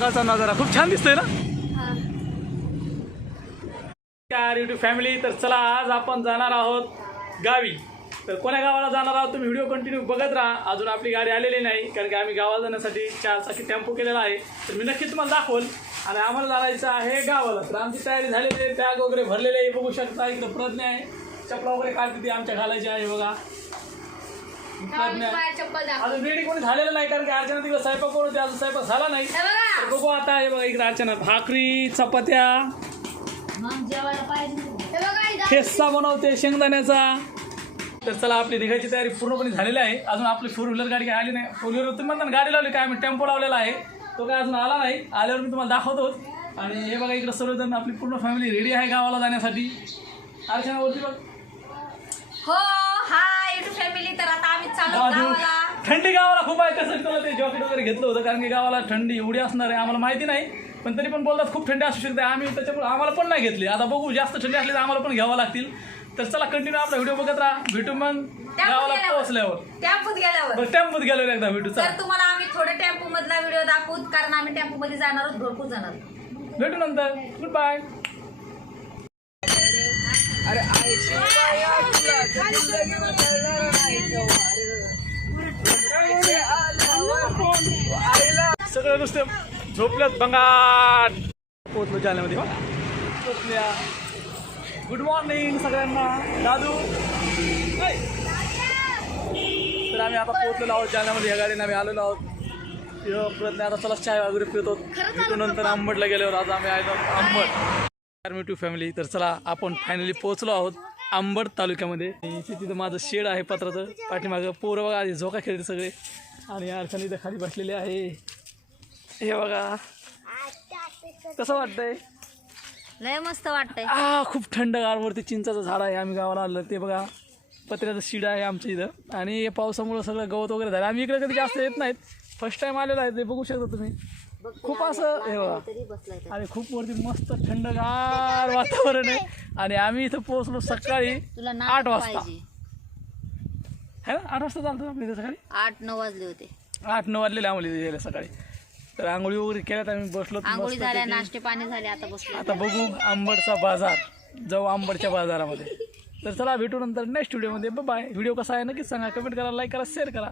सकाळचा नजारा खूप छान दिसतोय ना यूट्यूब फॅमिली. तर चला आज आपण जाणार आहोत गावी. तर कोण्या गावाला जाणार आहोत तुम्ही व्हिडिओ कंटिन्यू बघत राहा. अजून आपली गाडी आलेली नाही कारण की आम्ही गावाला जाण्यासाठी 4 चाकी टेम्पो केलेला आहे. तर मी नक्कीच तुम्हाला दाखवल. आणि आम्हाला जायचं आहे गावाला. तर आमची तयारी झालेली आहे, बॅग वगैरे भरलेले आहे. बघू शकता इकडे प्रज्ञा आहे, चपला वगैरे काढते ती आमच्या घालायची आहे बघा. अजून रेडी कोणी झालेलं नाही कारण की अर्चना तिकडे स्वयंपाक करून अजून स्वयंपाक झाला नाही. तर बघू आता हे बघा इकडे अर्चना भाकरी चपात्या ठेचा बनवते शेंगदाण्याचा. तर चला आपली निघायची तयारी पूर्णपणे झालेली आहे. अजून आपली 4 व्हीलर गाडी काय आली नाही. 4 व्हीलर तुम्ही म्हणता गाडी लावली काय, आम्ही टेम्पो लावलेला आहे, तो काय अजून आला नाही. आल्यावर मी तुम्हाला दाखवतो. आणि हे बघा इकडे सर्वजण आपली पूर्ण फॅमिली रेडी आहे गावाला जाण्यासाठी. अर्चना वरती बघ. हो हाय युट्यूब फॅमिली. तर आता आम्ही चालू गावाला. थंडी गावाला खूप आहे, त्यासाठी तुला ते जॉकेट वगैरे घेतलं होतं कारण की गावाला थंडी एवढी असणार आहे आम्हाला माहिती नाही. पण तरी पण बोलतात खूप थंडी असू शकते. आम्ही त्याच्यामुळे आम्हाला पण नाही घेतली. आता बघू जास्त थंडी असली तर आम्हाला पण घ्यावं लागतील. तर चला कंटिन्यू आपला व्हिडिओ बघत राहा. भेटू मग गावाला पोहोचल्यावर. टेम्पोत गेल्यावर एकदा भेटू. तर तुम्हाला आम्ही थोडे टेम्पो मधला व्हिडिओ दाखवू कारण आम्ही टेम्पो मध्ये जाणार आहोत, भरपूर जाणार. भेटू नंतर. Good bye. सगळं नुसते झोपल्यात बंगाट. पोचलो जालन्यामध्ये बघा पोचल्या. गुड मॉर्निंग सगळ्यांना. दादू तर आम्ही आता पोहोचलेलो आहोत जालन्यामध्ये. या गाडीने आम्ही आलेलो आहोत. प्रयत्न आता चला चाय वगैरे पितो. भेटू नंतर आंबटला गेल्यावर. आज आम्ही आलो आंबट टू फॅमिली. तर चला आपण फायनली पोहोचलो आहोत आंबड तालुक्यामध्ये. तिथं माझं शेड आहे पत्राचं. पाठीमागं पोरं बघा आधी झोका खेळते सगळे. आणि अर्चना इथं खाली बसलेले आहे. हे बघा कसं वाटतंय. लय मस्त वाटतंय. खूप थंडगारवरती चिंचाचं झाड आहे. आम्ही गावाला आलं ते बघा पत्र्याचं शेड आहे आमच्या इथं. आणि पावसामुळं सगळं गवत वगैरे झालं. आम्ही इकडे कधी जास्त येत नाहीत, फर्स्ट टाइम आलेलो आहे. ते बघू शकता तुम्ही. खूप असं हे बघा आणि खूप वरती मस्त थंडगार वातावरण आहे. आणि आम्ही इथं पोहोचलो सकाळी 8 वाजता. है ना 8 वाजता चालतो आपल्या इथं सकाळी. 8-9 वाजले होते. 8-9 वाजलेले आम्हाला सकाळी. तर आंघोळी वगैरे केल्यात आम्ही बसलो. आंघोळी झाल्या, नाश्ते पाणी झाले. आता बसलो. आता बघू आंबडचा बाजार. जाऊ आंबडच्या बाजारामध्ये. तर चला भेटू नंतर नेक्स्ट व्हिडिओमध्ये. बाय. व्हिडिओ कसा आहे नक्कीच सांगा, कमेंट करा, लाईक करा, शेअर करा.